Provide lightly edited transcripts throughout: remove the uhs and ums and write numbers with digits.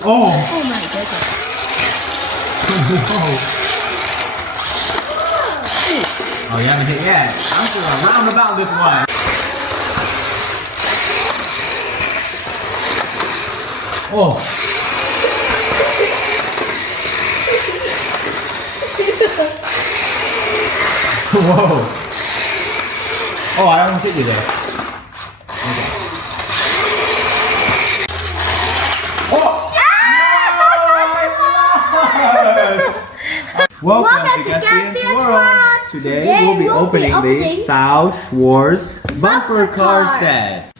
Oh! Oh my goodness. Oh, you haven't hit yet. I'm still round about this one. Oh! Whoa! Oh, I almost hit you there. Okay. Oh! Welcome to Cattien World. Today we'll be opening the F.A.O SCHWARZ bumper car set.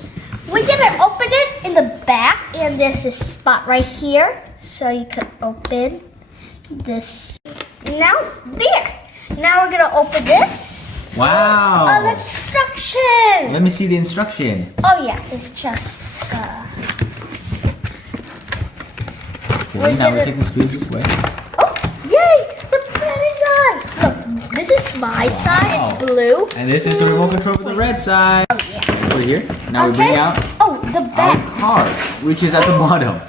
We're gonna open it in the back, and there's this spot right here, so you can open this. Now there. Now we're gonna open this. Wow! Oh, the instruction. Let me see the instruction. Oh yeah, it's just. Okay, now we take the screws this way. Oh, yay! The battery's on. Look, this is my side. It's blue. And this is the remote control for the red side. Oh yeah. Put it here. Now we bring out the our back. card, which is at the bottom.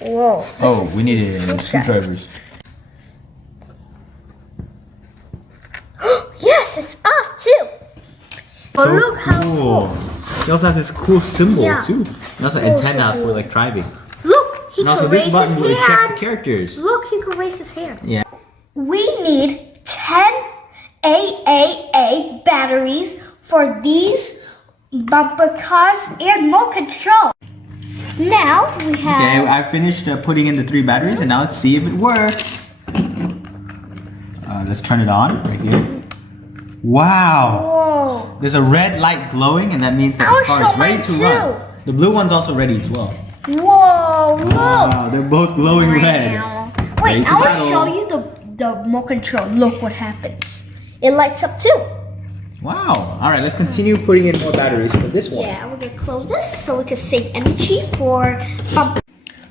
Whoa. Oh, we needed screwdrivers. Yes, it's off too. Oh, So look how cool. He also has this cool symbol too. And also Cool antenna symbol. for like driving. Look, he And also can this raise button his will check the hand. characters. Look, he can raise his hand. Yeah. We need 10 AAA batteries for these bumper cars and remote control. Now we have. Okay, I finished putting in the 3 batteries, and now let's see if it works. Let's turn it on right here. Wow! Whoa! There's a red light glowing, and that means that I'll the car show is ready mine to too. run. The blue one's also ready as well. Whoa! Look! Wow, they're both glowing red. Ready Wait, to I will battle. show you the remote control. Look what happens. It lights up too. Wow! All right, let's continue putting in more batteries for this one. Yeah, we're gonna close this so we can save energy for bumper.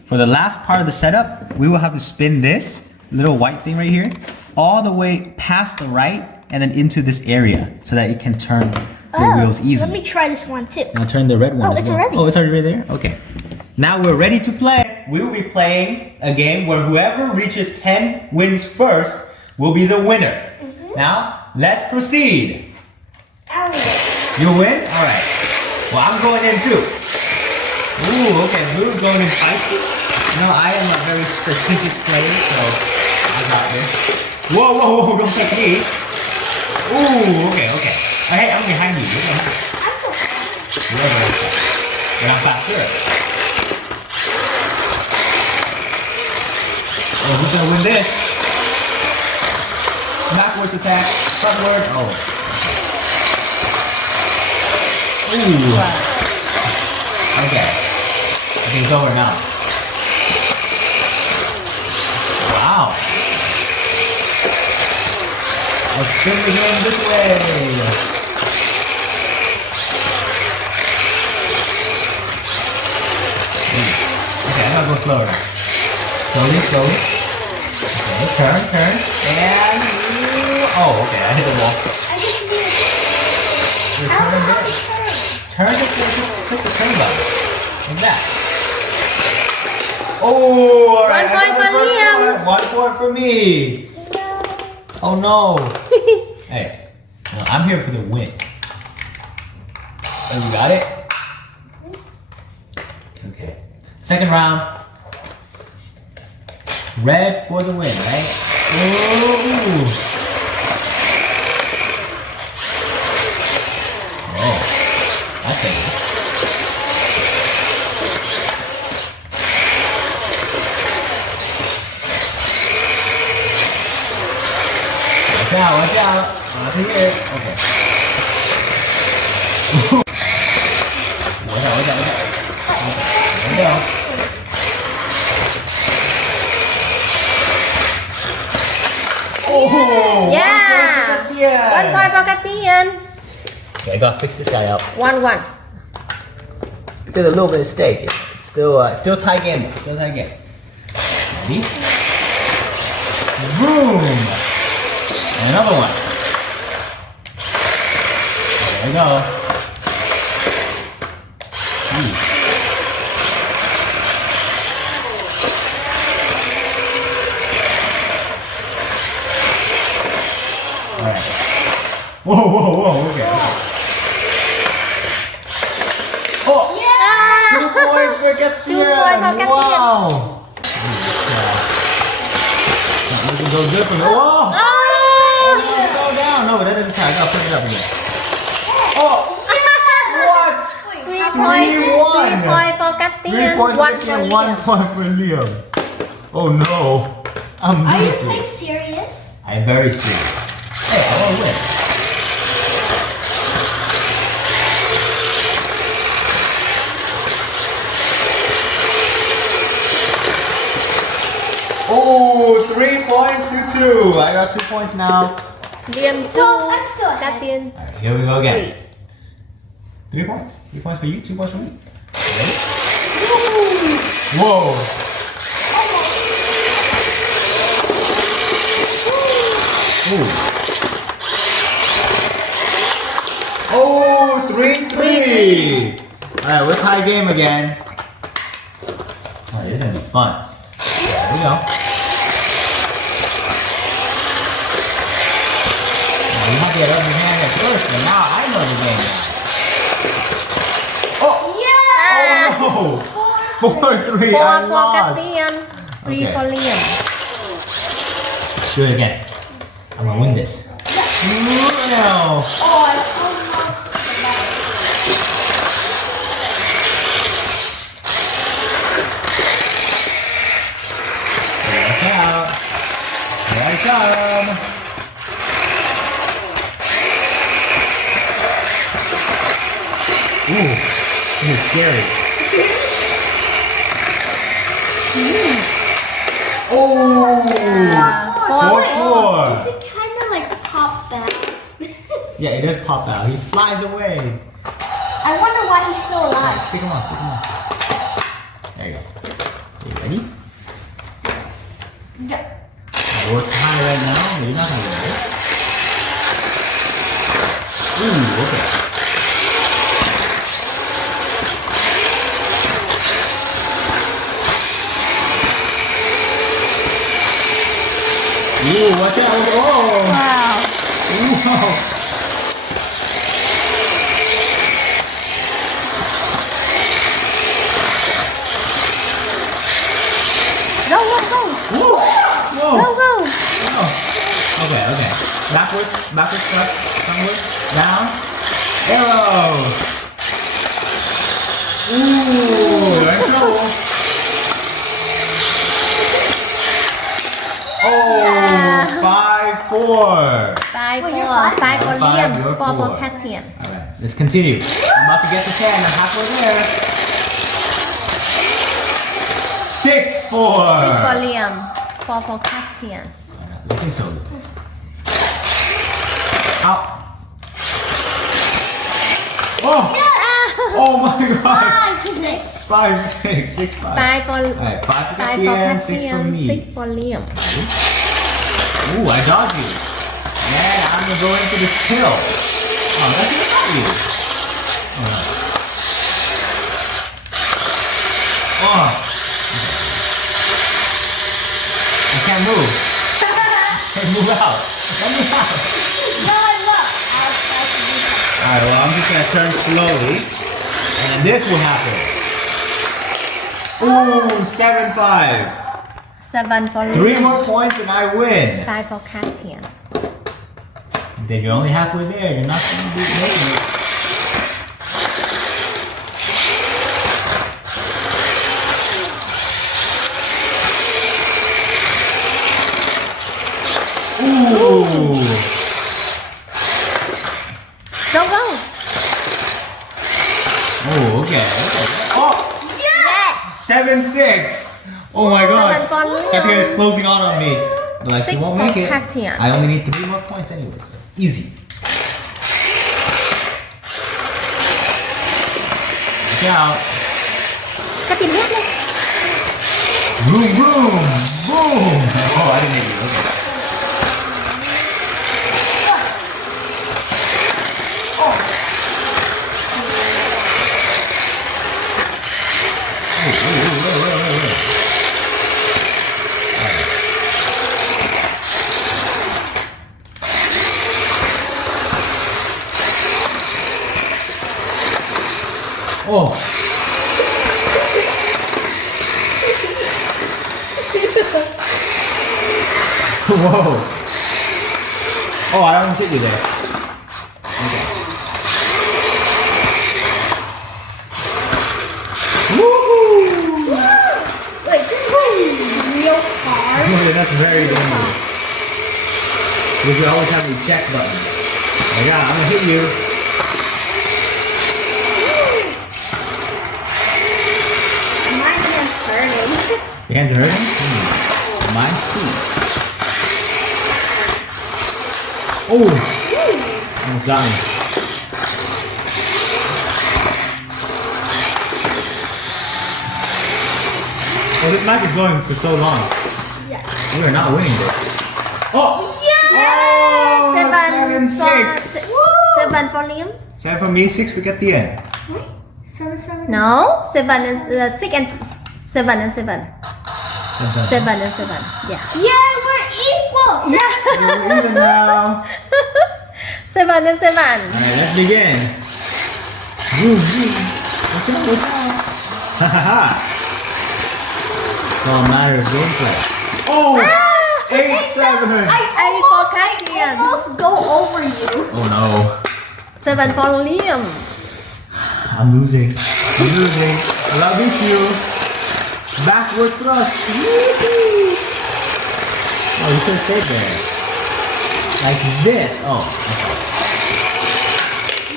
For the last part of the setup, we will have to spin this little white thing right here all the way past the right and then into this area so that it can turn the wheels Let easily. me try this one too. Now turn the red one. Oh, as it's well. already. Oh, it's already there? Okay. Now we're ready to play. We will be playing a game where whoever reaches 10 wins first will be the winner. Now, let's proceed. You win? Alright. Well, I'm going in too. Ooh, okay. Blue's going in feisty. No, I am a very strategic player, so I got this. Whoa, whoa, whoa, don't take me. Ooh, okay, okay. Hey, I'm behind you. You're behind me. I'm so fast. You're very fast. But I'm faster. Oh, who's gonna win this? Backwards attack, frontward. Oh. Ooh. Okay. Okay, it's over now. Wow. I'll spin the game this way. Okay, I'm gonna go slower. Slowly, slowly. Okay, turn, turn. And oh, okay, I hit the wall. Turn a bit. Turn it, just click the turn button. Like that. Oh, alright. 1 point for Liam. 1 point for me. Oh no. Hey, no, I'm here for the win. Oh, you got it? Okay. Second round. Red for the win, right? Ooh. Oh, that's it. Watch out, watch out. Not here. Okay. Watch out, watch out, watch out. There we go. Oh! Yeah. 1 point for Cattien. 1 point for Cattien. Okay, I gotta fix this guy up. 1-1. There's a little bit of steak. It's still tight game. Still tight game. Ready? Boom! And another one. There we go. Ooh. Whoa, whoa, whoa. Okay. Oh! Yeah! 2 points for Cattien. 2 points for Cattien. Wow. This is so good for me. Whoa! Oh! Go down. No, that doesn't count. I gotta put it up again. Oh! What? 3 points. 3 points for 3 Cattien. points 1 for for Cattien, 1 Liem. point for Liem. Oh no. I'm Are you losing. being serious? I'm very serious. Hey, I want to win. Oh, 3 points to 2. I got 2 points now. Liem 2. Well, I'm still ahead. Cattien Alright, here we go again. 3. 3 points. 3 points for you, 2 points for me. Ready? Whoa. Ooh. Oh, 3-3. Alright, we'll tie game again. Oh, this is gonna be fun. There we go. Now, you have to get up your hand at first, but now I know the game now. Oh! Yeah! Oh! 4-3. 4 I for lost. Cattien. 3 Okay. for Liem. Do it again. I'm gonna win this. No. Oh, I almost forgot. Watch out. Here I come. Ooh, this is scary. Oh! Yeah. 4-4. Is it kind of like pop back? Yeah, it does pop out. He flies away. I wonder why he's still Alright, alive. stick him on, stick him on. There you go. Are you ready? Yeah. We're tied right now, but you're not gonna get it. Ooh, okay. Ooh, watch out! Oh! Wow. Whoa! Go, go, go. Whoa! Whoa! Go, go. Oh. Okay, okay. Backwards, backwards, first, downward, down. Arrow! Ooh, you're in trouble. Oh, 5-4. 5 Well, for you're fine. 5 for Five, Liem. you're 4 for four. Cattien. Alright, let's continue. I'm about to get to 10. I'm halfway there. 6-4. 6 for Liem. 4 for Cattien. Looking so good. Out. Oh! Oh my god! 5-6. 5-6. 6-5. 5 for Alright, 5 for 5 for Cattien, 6 for Cattien. me. 6 for Liem. Ooh, I dodged you. Man, I'm gonna go in for the kill. Oh, that's not you. Oh. I can't move. Hey, move out. Let me out. No, look. I'll try to do something. Alright, well, I'm just gonna turn slowly. And then this will happen. Ooh, 7-5. 7 for 3 Liem. more points and I win. 5 for Cattien. Then you're only halfway there. You're not gonna be making it. Ooh. Go, go. Oh, okay. Oh, Yeah. 7-6. Oh my gosh. 7 for Liem. Cattien is closing on me. But I still 6 won't for make it. Cattien. I only need 3 more points anyway, so it's easy. Watch out. Cattien hết lên. Boom, boom, boom. Oh, I didn't hit you. Okay. Wait. Alright. 6-6. Whoa. Oh, I almost hit you there. Okay. Woo! Wait, this is real hard. Oh, that's very dangerous. We should always have the check button. Oh yeah, I'm gonna hit you. My hand's hurting. Your hands are hurting? Mine too. Oh! Almost got me. Oh, this match is going for so long. Yeah. We are not winning this. Oh! Oh! 7-6. 7 for Liam. 7 for me, 6 for Cattien. 7. No, 7 and 6 and 7 and 7. 7 and 7. Yeah. Yeah, we're equal. We're even now. 7 and 7. Alright, let's begin. Woo, woo. Watch out, watch out. Ha ha ha. It's all a matter of gameplay. Oh! 8-7. I almost go over you. Oh no. 7 for Liam. I'm losing. I'm losing. I'll beat you. Backward thrust. Woo-hoo. Oh, you could have stayed there. Like this. Oh. Okay.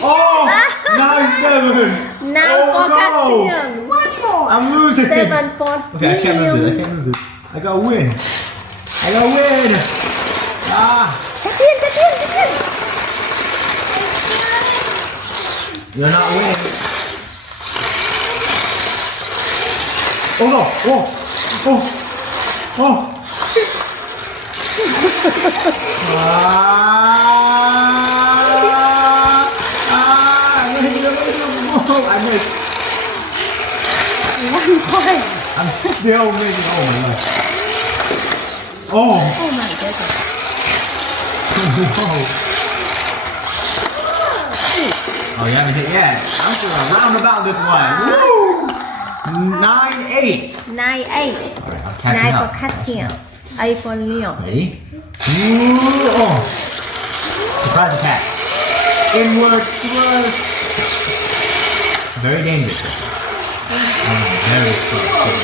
Oh! 9-7. 9 Oh, for no. Cattien. One more. I'm losing. 7 for Okay, I can't lose it. I can't lose it. I gotta win. I gotta win. Ah. Cattien, Cattien, Cattien. You're not winning. Oh no! Oh! Oh! Oh! I'm gonna hit you. Oh, I missed. 1 point. I'm still missing. Oh my god. Oh! Oh my goodness. No. Oh, you haven't hit yet. I'm just gonna round about this one. Woo! 9-8. 9-8. Alright, I'm 9 catching for up. Cattien. 8 for Liam. Ready? Ooh, oh. Surprise attack. Inward thrust. Very dangerous. Very close.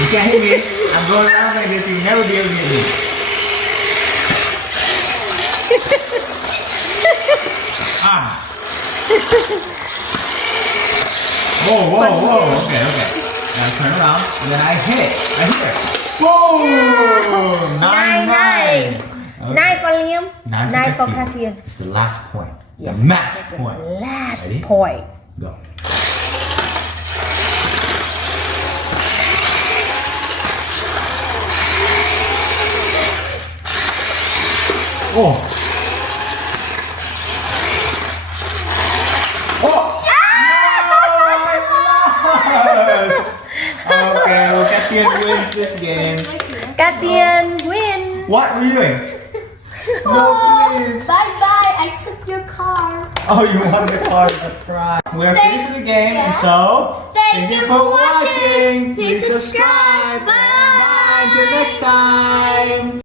You can't hit me. I'm going around like this. You'll never be able to hit me. Ah. Whoa, whoa, whoa. Okay, okay. Now turn around and then I hit. I hit. Whoa! 9-9. 9 for Liam. 9 for Cattien. It's the last point. Yeah, The match that's the point. last Ready? point. Go. Oh! Oh! No, I lost! Okay, well, Cattien wins this game. Cattien win. What were you doing? No, please. Bye. I took your car. Oh, you wanted the card as a prize. We're finished with the game, and so Thank you for watching. Please subscribe. Bye. Bye. Until next time.